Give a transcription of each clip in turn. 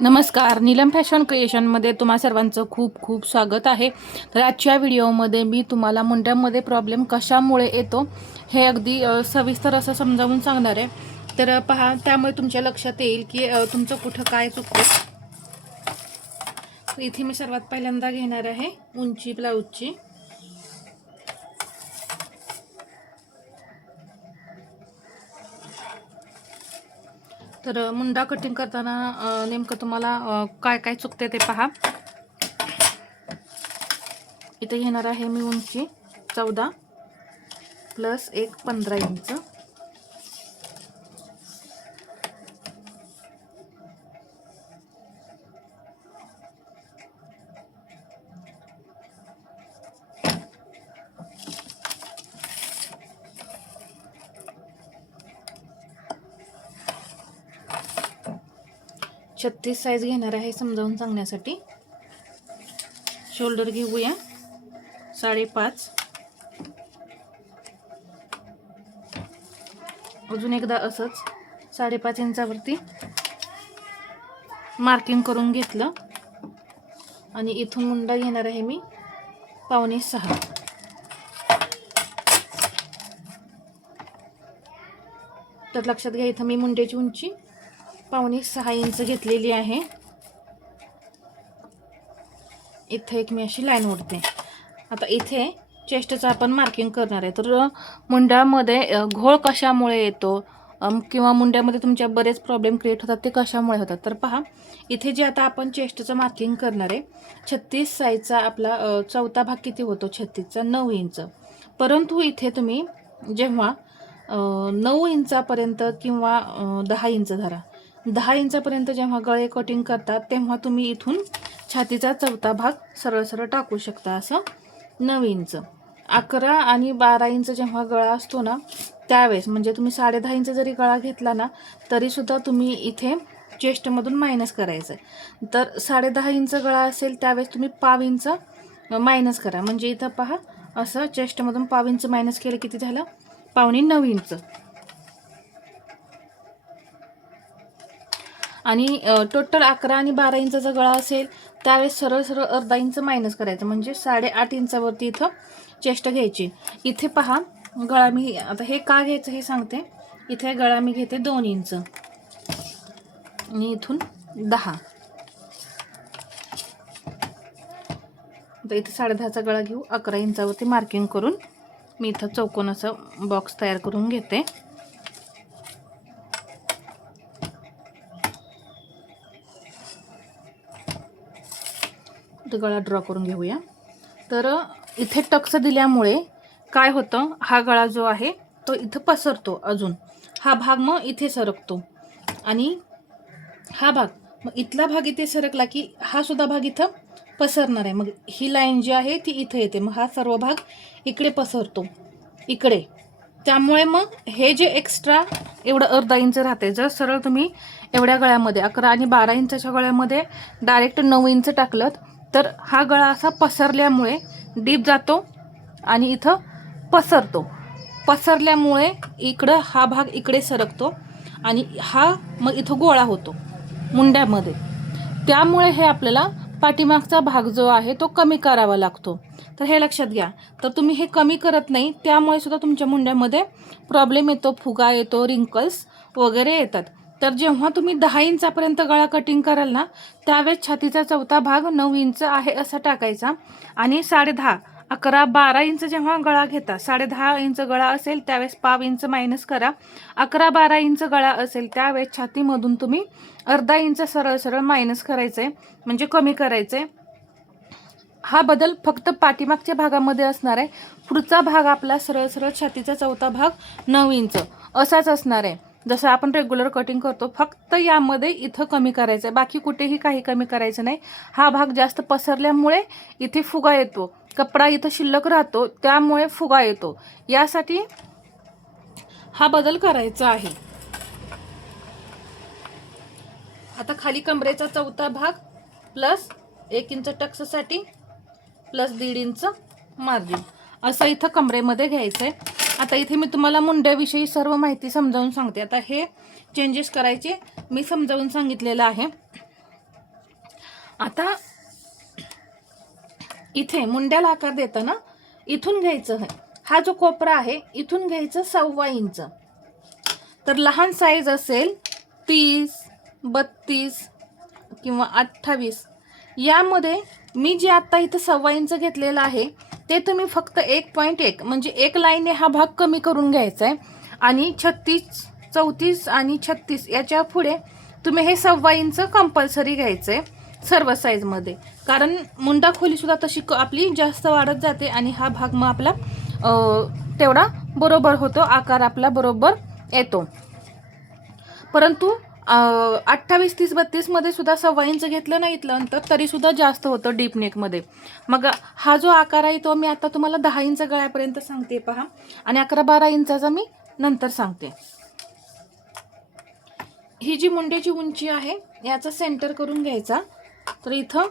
नमस्कार, नीलम फॅशन क्रिएशनमध्ये तुम्हा सर्वांचं खूप खूप स्वागत आहे. तर आजच्या व्हिडिओमध्ये मी तुम्हाला मुंड्यामध्ये प्रॉब्लेम कशामुळे येतो हे अगदी सविस्तर असं समजावून सांगणार आहे. तर पहा, त्यामुळे तुमच्या लक्षात येईल की तुमचं कुठं काय चुकतं. इथे मी सर्वात पहिल्यांदा घेणार आहे उंची ब्लाऊजची. तर मुंडा कटिंग करताना नेमकं तुम्हाला काय काय चुकते ते पहा. इथे घेणार आहे मी उंची 14 प्लस 1 15 इंच. छत्तीस साईज घेणार आहे समजावून सांगण्यासाठी. शोल्डर घेऊया 5.5. अजून एकदा असंच 5.5 इंचावरती मार्किंग करून घेतलं आणि इथून मुंडा घेणार आहे मी 5.25. तर लक्षात घ्या, इथं मी मुंड्याची उंची 5.25 इंच घेतलेली आहे. इथे एक मी अशी लाईन ओढते. आता इथे चेस्टचं आपण मार्किंग करणार आहे. तर मुंड्यामध्ये घोळ कशामुळे येतो किंवा मुंड्यामध्ये तुमच्या बरेच प्रॉब्लेम क्रिएट होतात ते कशामुळे होतात. तर पहा, इथे जे आता आपण चेस्टचं मार्किंग करणार आहे, 36 साईजचा आपला चौथा भाग किती होतो 36चा 9 इंच. परंतु इथे तुम्ही जेव्हा 9 इंचापर्यंत किंवा 10 इंच धरा, 10 इंचापर्यंत जेव्हा गळे कटिंग करतात तेव्हा तुम्ही इथून छातीचा चौथा भाग सरळ सरळ टाकू शकता. असं 9 इंच. 11 आणि 12 इंच जेव्हा गळा असतो ना, त्यावेळेस म्हणजे तुम्ही 10.5 इंच जरी गळा घेतला ना तरीसुद्धा तुम्ही इथे चेस्टमधून मायनस करायचं आहे. तर 10.5 इंच गळा असेल त्यावेळेस तुम्ही 1/2 इंच मायनस करा. म्हणजे इथं पहा, असं चेस्टमधून 1/2 इंच मायनस केलं किती झालं, 8.25 इंच. आणि टोटल 11 आणि 12 इंचाचा गळा असेल त्यावेळेस सरळ सरळ अर्धा इंच मायनस करायचं, म्हणजे 8.5 इंचावरती इथं चेस्ट घ्यायची. इथे पहा, गळा मी आता हे का घ्यायचं हे सांगते. इथे गळा मी घेते 2 इंच आणि इथून 10. आता इथे 10.5चा गळा घेऊ. 11 इंचावरती मार्किंग करून मी इथं चौकोन असं बॉक्स तयार करून घेते. गळा ड्रॉ करून घेऊया. तर इथे टक्स दिल्यामुळे काय होतं, हा गळा जो आहे तो इथं पसरतो. अजून हा भाग मग इथे सरकतो आणि हा भाग मग इथला भाग इथे सरकला की हा सुद्धा भाग इथं पसरणार आहे. मग ही लाईन जी आहे ती इथं येते, मग हा सर्व भाग इकडे पसरतो इकडे. त्यामुळे मग हे जे एक्स्ट्रा एवढं अर्धा इंच राहते, जर सरळ तुम्ही एवढ्या गळ्यामध्ये 11 आणि 12 इंचाच्या गळ्यामध्ये डायरेक्ट 9 इंच टाकलं तर हा गळा असा पसरल्यामुळे डीप जातो आणि इथं पसरतो. पसरल्यामुळे इकडं हा भाग इकडे सरकतो आणि हा मग इथं गोळा होतो मुंड्यामध्ये. त्यामुळे हे आपल्याला पाठीमागचा भाग जो आहे तो कमी करावा लागतो. तर हे लक्षात घ्या. तर तुम्ही हे कमी करत नाही, त्यामुळे सुद्धा तुमच्या मुंड्यामध्ये प्रॉब्लेम येतो, फुगा येतो, रिंकल्स वगैरे येतात. तर जेव्हा तुम्ही 10 इंचापर्यंत गळा कटिंग कराल ना, त्यावेळेस छातीचा चौथा भाग 9 इंच आहे असा टाकायचा आणि 10.5, 11, 12 इंच जेव्हा गळा घेता, 10.5 इंच गळा असेल त्यावेळेस 1/2 इंच मायनस करा. 11, 12 इंच गळा असेल त्यावेळेस छातीमधून तुम्ही अर्धा इंच सरळ सरळ मायनस करायचंय, म्हणजे कमी करायचंय. हा बदल फक्त पाठीमागच्या भागामध्ये असणार आहे. पुढचा भाग आपला सरळ सरळ छातीचा चौथा भाग 9 इंच असाच असणार आहे, जसं आपण रेग्युलर कटिंग करतो. फक्त यामध्ये इथं कमी करायचं आहे, बाकी कुठेही काही कमी करायचं नाही. हा भाग जास्त पसरल्यामुळे इथे फुगा येतो, कपडा इथं शिल्लक राहतो, त्यामुळे फुगा येतो. यासाठी हा बदल करायचा आहे. आता खाली कमरेचा चौथा भाग प्लस 1 इंच टक्ससाठी प्लस 1.5 इंच मार्जिन असं इथं कमरेमध्ये घ्यायचं आहे. आता इथे मी तुम्हाला मुंड्याविषयी सर्व माहिती समजावून सांगते. आता हे चेंजेस करायचे मी समजावून सांगितलेलं आहे. आता इथे मुंड्याला आकार देताना इथून घ्यायचं आहे, हा जो कोपरा आहे इथून घ्यायचं 1.25 इंच. तर लहान साईज असेल 30, 32 किंवा 28, यामध्ये मी जे आता इथं 1.25 इंच घेतलेलं आहे ते तुम्ही फक्त 1.1 म्हणजे एक लाईनने हा भाग कमी करून घ्यायचा आहे. आणि 36, 34 आणि 36 याच्या पुढे तुम्ही हे 1.25 इंच कंपल्सरी घ्यायचं आहे सर्व साईजमध्ये. कारण मुंडा खोलीसुद्धा तशी आपली जास्त वाढत जाते आणि हा भाग मग आपला तेवढा बरोबर होतो, आकार आपला बरोबर येतो. परंतु 28, 30, 32 मध्ये सुद्धा 1.25 इंच घेतलं नाही इथलं अंतर तरी सुद्धा जास्त होतं डीप नेकमध्ये. मग हा जो आकार आहे तो मी आता तुम्हाला 10 इंच गळ्यापर्यंत सांगते पहा, आणि 11-12 इंचाचा मी नंतर सांगते. ही जी मुंड्याची उंची आहे याचा सेंटर करून घ्यायचा. तर इथं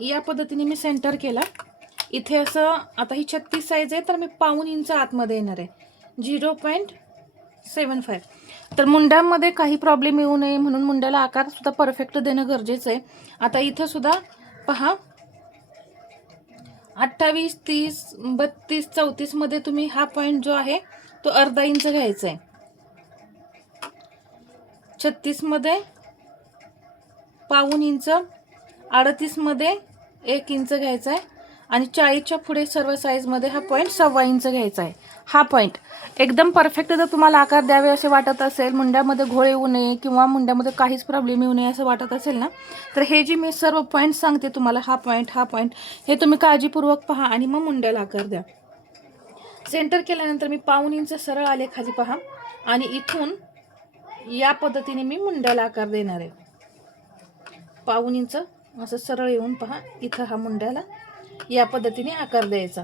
या पद्धतीने मी सेंटर केला. इथे असं आता ही 36 साईज आहे तर मी 1.25 इंच आतमध्ये येणार आहे, 0.75. तर मुंड्यामध्ये काही प्रॉब्लेम येऊ नये म्हणून मुंड्याला आकार सुद्धा परफेक्ट देणं गरजेचं आहे. आता इथं सुद्धा पहा 28, 30, 32, 34 मध्ये तुम्ही हा पॉईंट जो आहे तो 0.5 इंच घ्यायचा आहे. 36 मध्ये 1.25 इंच, 38 मध्ये 1 इंच घ्यायचा आहे आणि 40च्या पुढे सर्व साईजमध्ये हा पॉईंट 1.25 इंच घ्यायचा आहे. हा पॉईंट एकदम परफेक्ट जर तुम्हाला आकार द्यावे असे वाटत असेल, मुंड्यामध्ये घोळ येऊ नये किंवा मुंड्यामध्ये काहीच प्रॉब्लेम येऊ नये असं वाटत असेल ना, तर हे जे मी सर्व पॉईंट सांगते तुम्हाला, हा पॉईंट हे तुम्ही काळजीपूर्वक पहा आणि मग मुंड्याला आकार द्या. सेंटर केल्यानंतर मी 1.25 इंच सरळ आले खाली पहा, आणि इथून या पद्धतीने मी मुंड्याला आकार देणार आहे. 1.25 इंच असं सरळ येऊन पहा, इथं हा मुंड्याला या पद्धतीने आकार द्यायचा.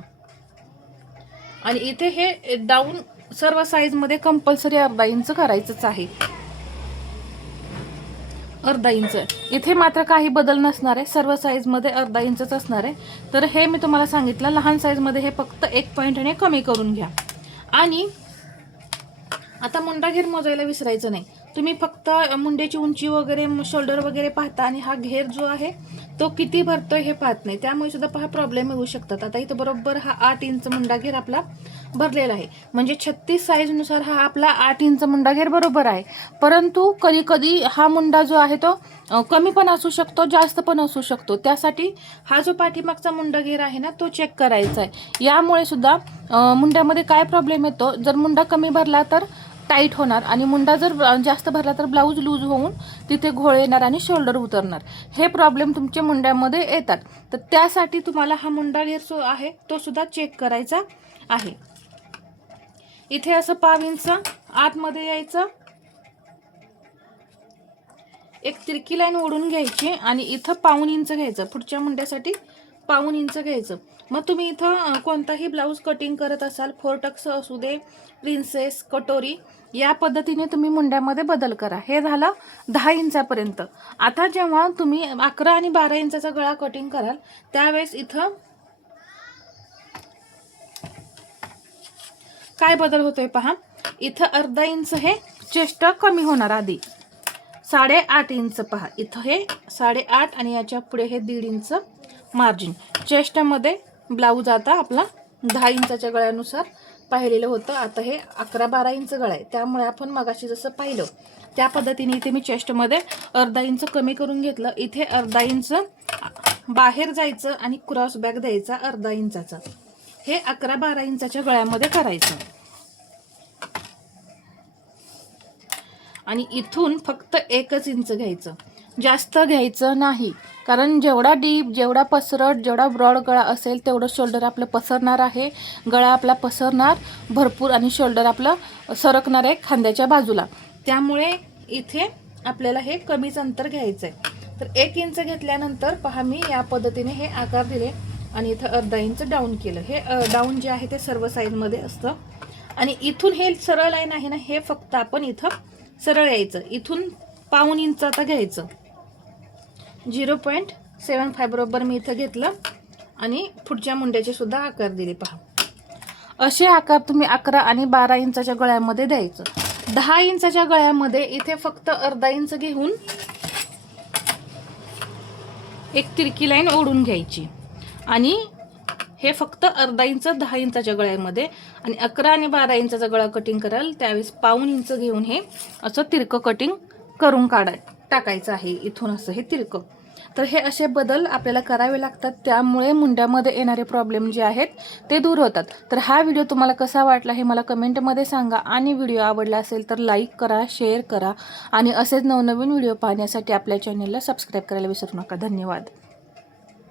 आणि इथे हे डाऊन सर्व साईजमध्ये कंपल्सरी 0.5 इंच करायचंच आहे. 0.5 इंच इथे मात्र काही बदल नसणार आहे, सर्व साईजमध्ये 0.5 इंचच असणार आहे. तर हे मी तुम्हाला सांगितलं, लहान साईजमध्ये हे फक्त 1 पॉईंटने कमी करून घ्या. आणि आता मुंडा घेर मोजायला विसरायचं नाही. तुम्ही फक्त मुंड्याची उंची वगैरे, शोल्डर वगैरे पाहता आणि हा घेर जो आहे तो किती भरतोय हे पाहत नाही, त्यामुळे सुद्धा पहा प्रॉब्लेम येऊ शकतात. आता इथं बरोबर हा 8 इंच मुंडा घेर आपला भरलेला आहे, म्हणजे 36 साईजनुसार हा आपला 8 इंच मुंडा घेर बरोबर आहे. परंतु कधी कधी हा मुंडा जो आहे तो कमी पण असू शकतो, जास्त पण असू शकतो. त्यासाठी हा जो पाठीमागचा मुंडा घेर आहे ना तो चेक करायचा आहे. यामुळे सुद्धा मुंड्यामध्ये काय प्रॉब्लेम येतो, जर मुंडा कमी भरला तर टाईट होणार आणि मुंडा जर जास्त भरला तर ब्लाऊज लूज होऊन तिथे घोळ येणार आणि शोल्डर उतरणार. हे प्रॉब्लेम तुमच्या मुंड्यामध्ये येतात. तर त्यासाठी तुम्हाला हा मुंडा घेर जो आहे तो सुद्धा चेक करायचा आहे. इथे असं 1.5 इंच आतमध्ये यायचं, एक तिरकी लाईन ओढून घ्यायची आणि इथं 1.25 इंच घ्यायचं. पुढच्या मुंड्यासाठी 1.25 इंच घ्यायचं. मग तुम्ही इथं कोणताही ब्लाऊज कटिंग करत असाल, 4 टक्स असू दे, प्रिन्सेस, कटोरी, या पद्धतीने तुम्ही मुंड्यामध्ये बदल करा. हे झालं 10 इंचापर्यंत. आता जेव्हा तुम्ही 11 आणि 12 इंचाचा गळा कटिंग कराल त्यावेळेस इथं काय बदल होतोय पहा. इथं 0.5 इंच हे चेस्ट कमी होणार. आधी 8.5 इंच पहा, इथं हे 8.5 आणि याच्या पुढे हे 1.5 इंच मार्जिन. चेस्टमध्ये ब्लाऊज आता आपला 10 इंचाच्या गळ्यानुसार पाहिलेलं होतं, आता हे 11-12 इंच गळा आहे. त्यामुळे आपण मगाशी जसं पाहिलं त्या पद्धतीने इथे मी चेस्टमध्ये 0.5 इंच कमी करून घेतलं. इथे 0.5 इंच बाहेर जायचं आणि क्रॉस बॅक द्यायचा 0.5 इंचाचा. हे 11-12 इंचाच्या गळ्यामध्ये करायचं. आणि इथून फक्त 1 इंच घ्यायचं, जास्त घ्यायचं नाही. कारण जेवढा डीप, जेवढा पसरट, जेवढा ब्रॉड गळा असेल तेवढं शोल्डर आपलं पसरणार आहे, गळा आपला पसरणार भरपूर आणि शोल्डर आपलं सरकणार आहे खांद्याच्या बाजूला. त्यामुळे इथे आपल्याला हे कमीच अंतर घ्यायचं आहे. तर 1 इंच घेतल्यानंतर पहा मी या पद्धतीने हे आकार दिले आणि इथं 0.5 इंच डाऊन केलं. हे डाऊन जे आहे ते सर्व साईजमध्ये असतं. आणि इथून हे सरळ लाईन आहे ना, हे फक्त आपण इथं सरळ यायचं. इथून 1.25 इंच आता घ्यायचं, 0.75 बरोबर मी इथं घेतलं आणि पुढच्या मुंड्याचे सुद्धा आकार दिले पहा. असे आकार तुम्ही 11 आणि 12 इंचाच्या गळ्यामध्ये द्यायचं. 10 इंचाच्या गळ्यामध्ये इथे फक्त 0.5 इंच घेऊन एक तिरकी लाईन ओढून घ्यायची आणि हे फक्त अर्धा इंच 10 इंचाच्या गळ्यामध्ये आणि 11 आणि 12 इंचाचा गळा कटिंग कराल त्यावेळेस पाऊण इंच घेऊन हे असं तिरकं कटिंग करून टाकायचं आहे इथून असं हे तिरकं. तर हे असे बदल आपल्याला करावे लागतात, त्यामुळे मुंड्यामध्ये येणारे प्रॉब्लेम जे आहेत ते दूर होतात. तर हा व्हिडिओ तुम्हाला कसा वाटला हे मला कमेंटमध्ये सांगा आणि व्हिडिओ आवडला असेल तर लाईक करा, शेअर करा आणि असेच नवनवीन व्हिडिओ पाहण्यासाठी आपल्या चॅनलला सबस्क्राईब करायला विसरू नका. धन्यवाद.